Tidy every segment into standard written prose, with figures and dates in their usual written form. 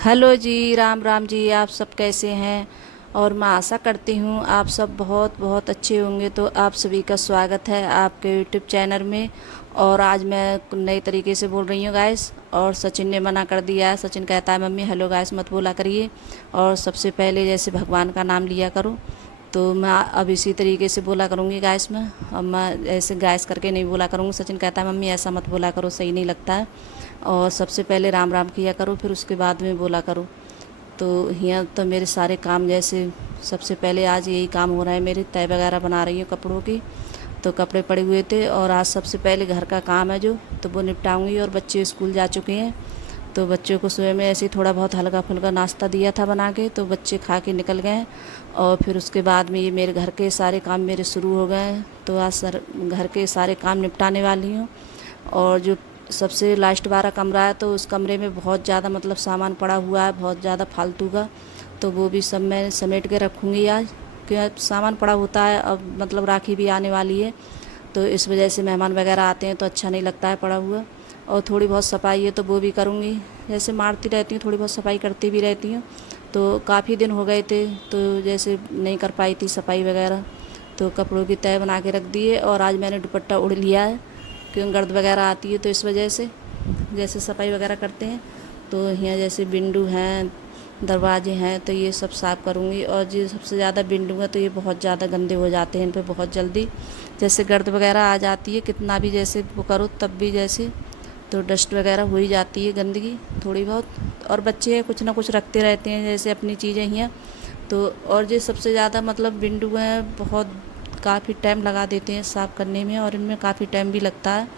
Hello जी, राम राम जी। आप सब कैसे हैं? और मैं आशा करती हूँ आप सब बहुत बहुत अच्छे होंगे। तो आप सभी का स्वागत है आपके यूट्यूब चैनल में। और आज मैं नए तरीके से बोल रही हूँ गाइस। और सचिन ने मना कर दिया है। सचिन कहता है मम्मी हेलो गाइस मत बोला करिए, और सबसे पहले जैसे भगवान का नाम लिया करो। तो मैं अब इसी तरीके से बोला करूँगी गैस में। अब मैं ऐसे गैस करके नहीं बोला करूँगी। सचिन कहता है मम्मी ऐसा मत बोला करो, सही नहीं लगता है। और सबसे पहले राम राम किया करो, फिर उसके बाद में बोला करो। तो यहाँ तो मेरे सारे काम जैसे सबसे पहले आज यही काम हो रहा है, मेरी तय वगैरह बना रही हूँ कपड़ों की। तो कपड़े पड़े हुए थे और आज सबसे पहले घर का काम है जो, तो वो निपटाऊंगी। और बच्चे स्कूल जा चुके हैं, तो बच्चों को सुबह में ऐसे ही थोड़ा बहुत हल्का फुल्का नाश्ता दिया था बना के, तो बच्चे खा के निकल गए हैं। और फिर उसके बाद में ये मेरे घर के सारे काम मेरे शुरू हो गए हैं। तो आज घर के सारे काम निपटाने वाली हूँ। और जो सबसे लास्ट वाला कमरा है, तो उस कमरे में बहुत ज़्यादा मतलब सामान पड़ा हुआ है, बहुत ज़्यादा फालतू का। तो वो भी सब मैं समेट के रखूँगी आज, क्योंकि सामान पड़ा होता है। अब मतलब राखी भी आने वाली है, तो इस वजह से मेहमान वगैरह आते हैं तो अच्छा नहीं लगता है पड़ा हुआ। और थोड़ी बहुत सफाई है तो वो भी करूँगी। जैसे मारती रहती हूँ, थोड़ी बहुत सफाई करती भी रहती हूँ। तो काफ़ी दिन हो गए थे, तो जैसे नहीं कर पाई थी सफाई वगैरह। तो कपड़ों की तह बना के रख दिए, और आज मैंने दुपट्टा उड़ लिया है, क्योंकि गर्द वगैरह आती है तो इस वजह से जैसे सफाई वगैरह करते हैं। तो यहाँ जैसे बिंडू हैं, दरवाजे हैं, तो ये सब साफ़ करूँगी। और जो सबसे ज़्यादा बिंडू है तो ये बहुत ज़्यादा गंदे हो जाते हैं इन पे बहुत जल्दी। जैसे गर्द वगैरह आ जाती है, कितना भी जैसे वो करो तब भी जैसे तो डस्ट वगैरह हो ही जाती है, गंदगी थोड़ी बहुत। और बच्चे कुछ ना कुछ रखते रहते हैं जैसे अपनी चीज़ें यहाँ। तो और जो सबसे ज़्यादा मतलब बिंडू हैं, बहुत काफ़ी टाइम लगा देते हैं साफ़ करने में, और इनमें काफ़ी टाइम भी लगता है।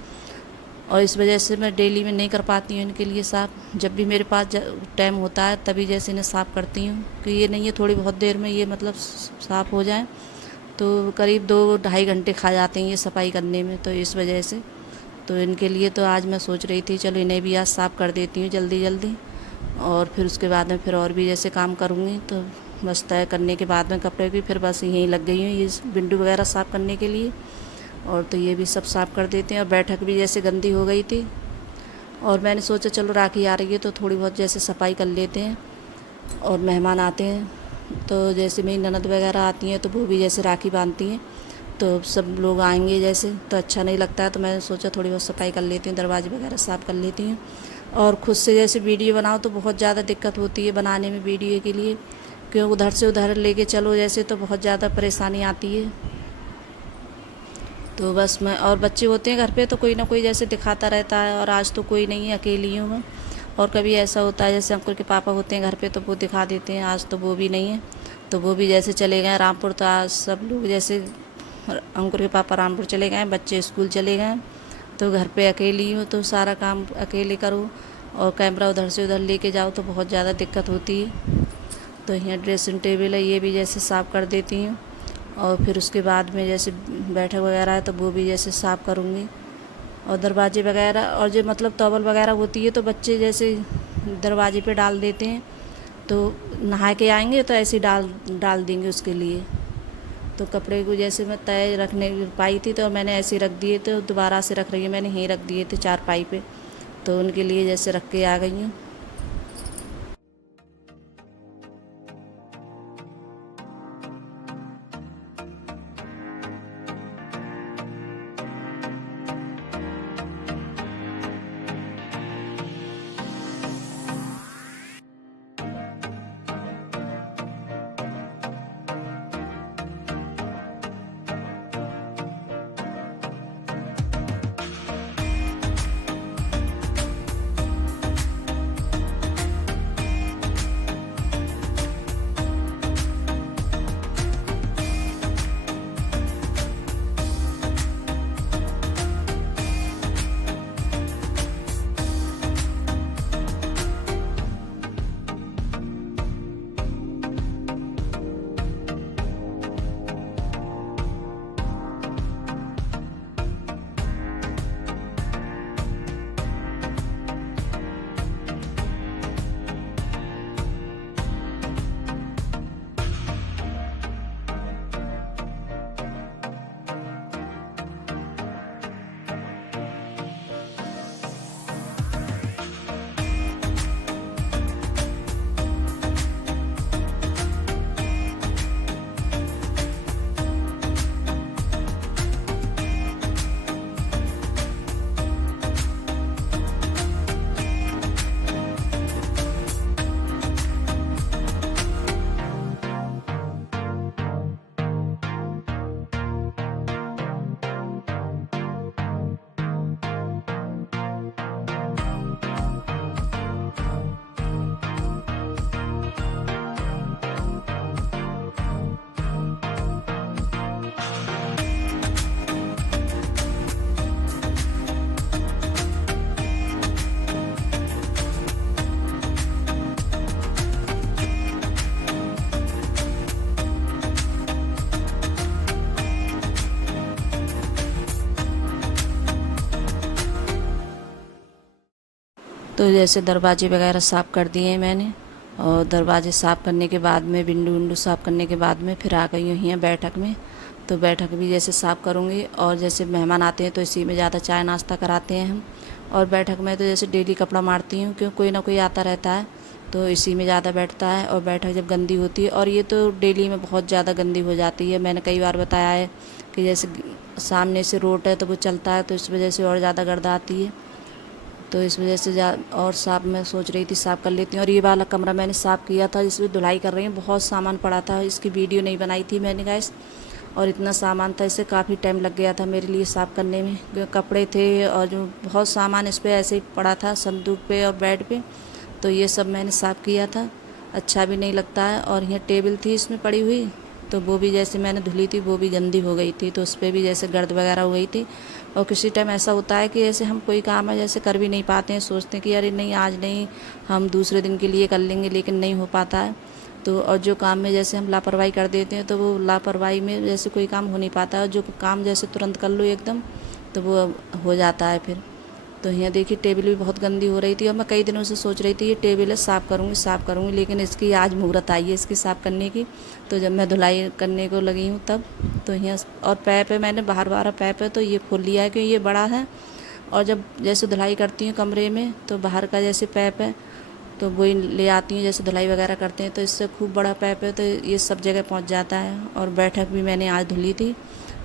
और इस वजह से मैं डेली में नहीं कर पाती हूँ इनके लिए साफ़। जब भी मेरे पास टाइम होता है तभी जैसे इन्हें साफ़ करती हूँ, कि ये नहीं है थोड़ी बहुत देर में ये मतलब साफ़ हो जाए। तो करीब 2 ढाई घंटे खा जाते हैं ये सफाई करने में, तो इस वजह से। तो इनके लिए तो आज मैं सोच रही थी चलो इन्हें भी आज साफ़ कर देती हूँ जल्दी जल्दी। और फिर उसके बाद में फिर और भी जैसे काम करूँगी। तो बस तय करने के बाद में कपड़े भी फिर बस यहीं लग गई हूँ ये विंडो वगैरह साफ़ करने के लिए। और तो ये भी सब साफ़ कर देते हैं। और बैठक भी जैसे गंदी हो गई थी, और मैंने सोचा चलो राखी आ रही है तो थोड़ी बहुत जैसे सफाई कर लेते हैं। और मेहमान आते हैं, तो जैसे मेरी ननद वगैरह आती हैं तो वो भी जैसे राखी बांधती हैं, तो सब लोग आएंगे जैसे तो अच्छा नहीं लगता है। तो मैंने सोचा थोड़ी बहुत सफाई कर लेती हूँ, दरवाजे वगैरह साफ़ कर लेती हूँ। और खुद से जैसे वीडियो बनाओ तो बहुत ज़्यादा दिक्कत होती है बनाने में वीडियो के लिए, क्योंकि उधर से उधर लेके चलो जैसे तो बहुत ज़्यादा परेशानी आती है। तो बस मैं और बच्चे होते हैं घर पे तो कोई ना कोई जैसे दिखाता रहता है, और आज तो कोई नहीं है, अकेली हूँ मैं। और कभी ऐसा होता है जैसे अंकुर के पापा होते हैं घर पे तो वो दिखा देते हैं, आज तो वो भी नहीं है। तो वो भी जैसे चले गए रामपुर, तो आज सब लोग जैसे अंकुर के पापा रामपुर चले गए, बच्चे स्कूल चले गए। तो घर पे अकेली हूँ तो सारा काम अकेले करो, और कैमरा उधर से उधर लेके जाओ तो बहुत ज़्यादा दिक्कत होती है। तो यहाँ ड्रेसिंग टेबल है ये भी जैसे साफ़ कर देती हूँ। और फिर उसके बाद में जैसे बैठक वगैरह है तो वो भी जैसे साफ़ करूँगी। और दरवाजे वगैरह और जो मतलब टॉवल वगैरह होती है तो बच्चे जैसे दरवाजे पे डाल देते हैं, तो नहा के आएंगे तो ऐसे डाल डाल देंगे उसके लिए। तो कपड़े को जैसे मैं तय रखने पाई थी तो मैंने ऐसे रख दिए, तो दोबारा से रख रही हूँ, मैंने यहीं रख दिए थे चारपाई पे, तो उनके लिए जैसे रख के आ गई हूँ। तो जैसे दरवाजे वगैरह साफ़ कर दिए हैं मैंने, और दरवाजे साफ़ करने के बाद में विंडो विंडो साफ़ करने के बाद में फिर आ गई हुई हैं बैठक में। तो बैठक भी जैसे साफ़ करूँगी, और जैसे मेहमान आते हैं तो इसी में ज़्यादा चाय नाश्ता कराते हैं हम। और बैठक में तो जैसे डेली कपड़ा मारती हूँ, क्यों कोई ना कोई आता रहता है तो इसी में ज़्यादा बैठता है। और बैठक जब गंदी होती है, और ये तो डेली में बहुत ज़्यादा गंदी हो जाती है, मैंने कई बार बताया है कि जैसे सामने से रोड है तो वो चलता है, तो इस वजह से और ज़्यादा गर्द आती है। तो इस वजह से और साफ़ मैं सोच रही थी साफ़ कर लेती हूँ। और ये वाला कमरा मैंने साफ़ किया था, जिसमें धुलाई कर रही हूँ, बहुत सामान पड़ा था, इसकी वीडियो नहीं बनाई थी मैंने गाइस। और इतना सामान था, इससे काफ़ी टाइम लग गया था मेरे लिए साफ़ करने में, क्योंकि कपड़े थे और जो बहुत सामान इस पर ऐसे ही पड़ा था संदूक पे और बेड पे। तो ये सब मैंने साफ़ किया था, अच्छा भी नहीं लगता है। और यहाँ टेबल थी इसमें पड़ी हुई, तो वो भी जैसे मैंने धुली थी वो भी गंदी हो गई थी, तो उस पर भी जैसे गर्द वगैरह हो गई थी। और किसी टाइम ऐसा होता है कि जैसे हम कोई काम है जैसे कर भी नहीं पाते हैं, सोचते हैं कि अरे नहीं आज नहीं, हम दूसरे दिन के लिए कर लेंगे, लेकिन नहीं हो पाता है। तो और जो काम में जैसे हम लापरवाही कर देते हैं, तो वो लापरवाही में जैसे कोई काम हो नहीं पाता है। जो काम जैसे तुरंत कर लो एकदम, तो वो हो जाता है फिर। तो यहाँ देखिए टेबल भी बहुत गंदी हो रही थी, और मैं कई दिनों से सोच रही थी ये टेबल है साफ़ करूँगी, लेकिन इसकी आज मुहूर्त आई है इसकी साफ़ करने की। तो जब मैं धुलाई करने को लगी हूँ तब, तो यहाँ और पैप है, मैंने बाहर बाहर पैप है तो ये खोल लिया है क्योंकि ये बड़ा है। और जब जैसे धुलाई करती हूँ कमरे में, तो बाहर का जैसे पैप है तो वही ले आती हूँ, जैसे धुलाई वगैरह करते हैं तो इससे खूब बड़ा पैप है, तो ये सब जगह पहुँच जाता है। और बैठक भी मैंने आज धुली थी,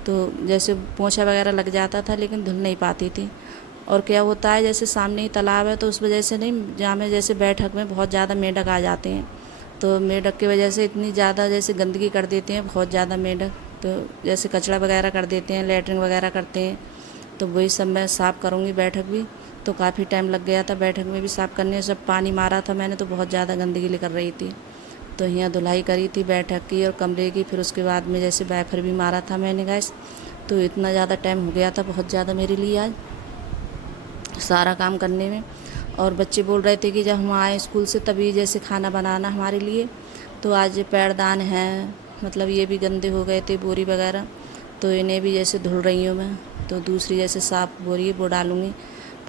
तो जैसे पोंछा वगैरह लग जाता था लेकिन धुल नहीं पाती थी। और क्या होता है जैसे सामने ही तालाब है, तो उस वजह से नहीं, जहाँ में जैसे बैठक में बहुत ज़्यादा मेंढक आ जाते हैं, तो मेंढक की वजह से इतनी ज़्यादा जैसे गंदगी कर देते हैं बहुत ज़्यादा मेंढक, तो जैसे कचरा वगैरह कर देते हैं, लैट्रिन वगैरह करते हैं। तो वही सब मैं साफ़ करूँगी बैठक भी। तो काफ़ी टाइम लग गया था बैठक में भी साफ़ करने, जब पानी मारा था मैंने तो बहुत ज़्यादा गंदगी कर रही थी। तो यहाँ धुलाई करी थी बैठक की और कमरे की, फिर उसके बाद में जैसे वाइफर भी मारा था मैंने गैस। तो इतना ज़्यादा टाइम हो गया था बहुत ज़्यादा मेरे लिए आज सारा काम करने में। और बच्चे बोल रहे थे कि जब हम आए स्कूल से तभी जैसे खाना बनाना हमारे लिए। तो आज पैरदान हैं, मतलब ये भी गंदे हो गए थे बोरी वगैरह, तो इन्हें भी जैसे धुल रही हूँ मैं। तो दूसरी जैसे साफ़ बोरी है वो डालूँगी,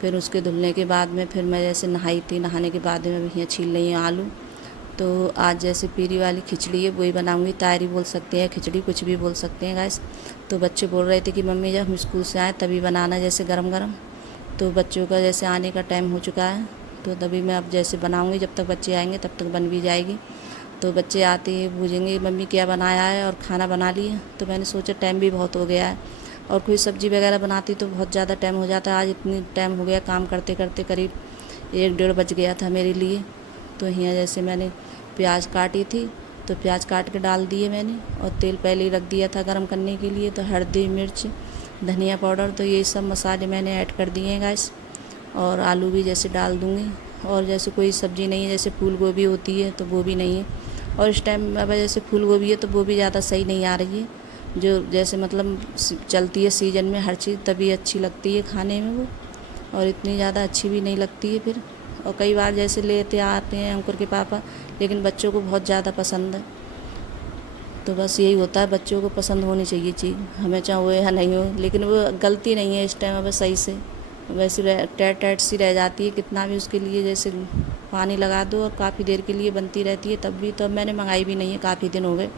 फिर उसके धुलने के बाद में फिर मैं जैसे नहाई थी, नहाने के बाद में यहाँ छील रही हूँ आलू। तो आज जैसे पीरी वाली खिचड़ी है वही बनाऊँगी, तायरी बोल सकते हैं, खिचड़ी कुछ भी बोल सकते हैं गाइस। तो बच्चे बोल रहे थे कि मम्मी जब हम स्कूल से आए तभी बनाना जैसे गरम गरम। तो बच्चों का जैसे आने का टाइम हो चुका है, तो तभी मैं अब जैसे बनाऊंगी, जब तक बच्चे आएंगे तब तक बन भी जाएगी। तो बच्चे आते ही पूछेंगे मम्मी क्या बनाया है और खाना बना लिए। तो मैंने सोचा टाइम भी बहुत हो गया है, और कोई सब्ज़ी वगैरह बनाती तो बहुत ज़्यादा टाइम हो जाता है। आज इतनी टाइम हो गया काम करते करते, करीब 1 डेढ़ बज गया था मेरे लिए। तो यहाँ जैसे मैंने प्याज काटी थी, तो प्याज काट के डाल दिए मैंने, और तेल पहले ही रख दिया था गर्म करने के लिए। तो हल्दी मिर्च धनिया पाउडर, तो ये सब मसाले मैंने ऐड कर दिए हैं गाइस। और आलू भी जैसे डाल दूँगी। और जैसे कोई सब्ज़ी नहीं है, जैसे फूल गोभी होती है तो वो भी नहीं है। और इस टाइम अब जैसे फूल गोभी है तो वो भी ज़्यादा सही नहीं आ रही है, जो जैसे मतलब चलती है सीजन में हर चीज़ तभी अच्छी लगती है खाने में वो, और इतनी ज़्यादा अच्छी भी नहीं लगती है फिर। और कई बार जैसे लेते आते हैं अंकुर के पापा, लेकिन बच्चों को बहुत ज़्यादा पसंद है। तो बस यही होता है, बच्चों को पसंद होनी चाहिए चीज़, हमें चाहे हो या नहीं हो। लेकिन वो गलती नहीं है इस टाइम अब सही से, वैसे टैट टैट सी रह जाती है, कितना भी उसके लिए जैसे पानी लगा दो और काफ़ी देर के लिए बनती रहती है तब भी। तो अब मैंने मंगाई भी नहीं है, काफ़ी दिन हो गए।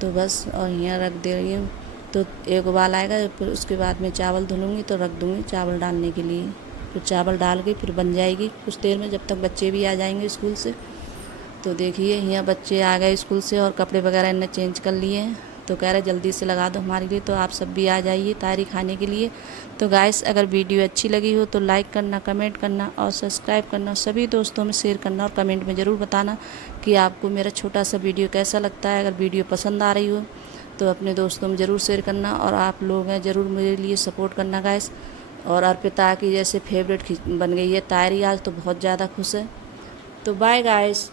तो बस और यहाँ रख दे रही हूँ। तो एक उबाल आएगा, फिर उसके बाद में चावल धुलूँगी तो रख दूँगी चावल डालने के लिए। फिर चावल डाल के फिर बन जाएगी कुछ देर में, जब तक बच्चे भी आ जाएंगे स्कूल से। तो देखिए यहाँ बच्चे आ गए स्कूल से और कपड़े वगैरह इन्हें चेंज कर लिए हैं, तो कह रहे जल्दी से लगा दो हमारे लिए। तो आप सब भी आ जाइए तारी खाने के लिए। तो गाइस अगर वीडियो अच्छी लगी हो तो लाइक करना, कमेंट करना और सब्सक्राइब करना, सभी दोस्तों में शेयर करना, और कमेंट में ज़रूर बताना कि आपको मेरा छोटा सा वीडियो कैसा लगता है। अगर वीडियो पसंद आ रही हो तो अपने दोस्तों में ज़रूर शेयर करना, और आप लोग हैं ज़रूर मेरे लिए सपोर्ट करना गाइस। और अर्पिता की जैसे फेवरेट बन गई है तारी आज, तो बहुत ज़्यादा खुश है। तो बाय गाइस।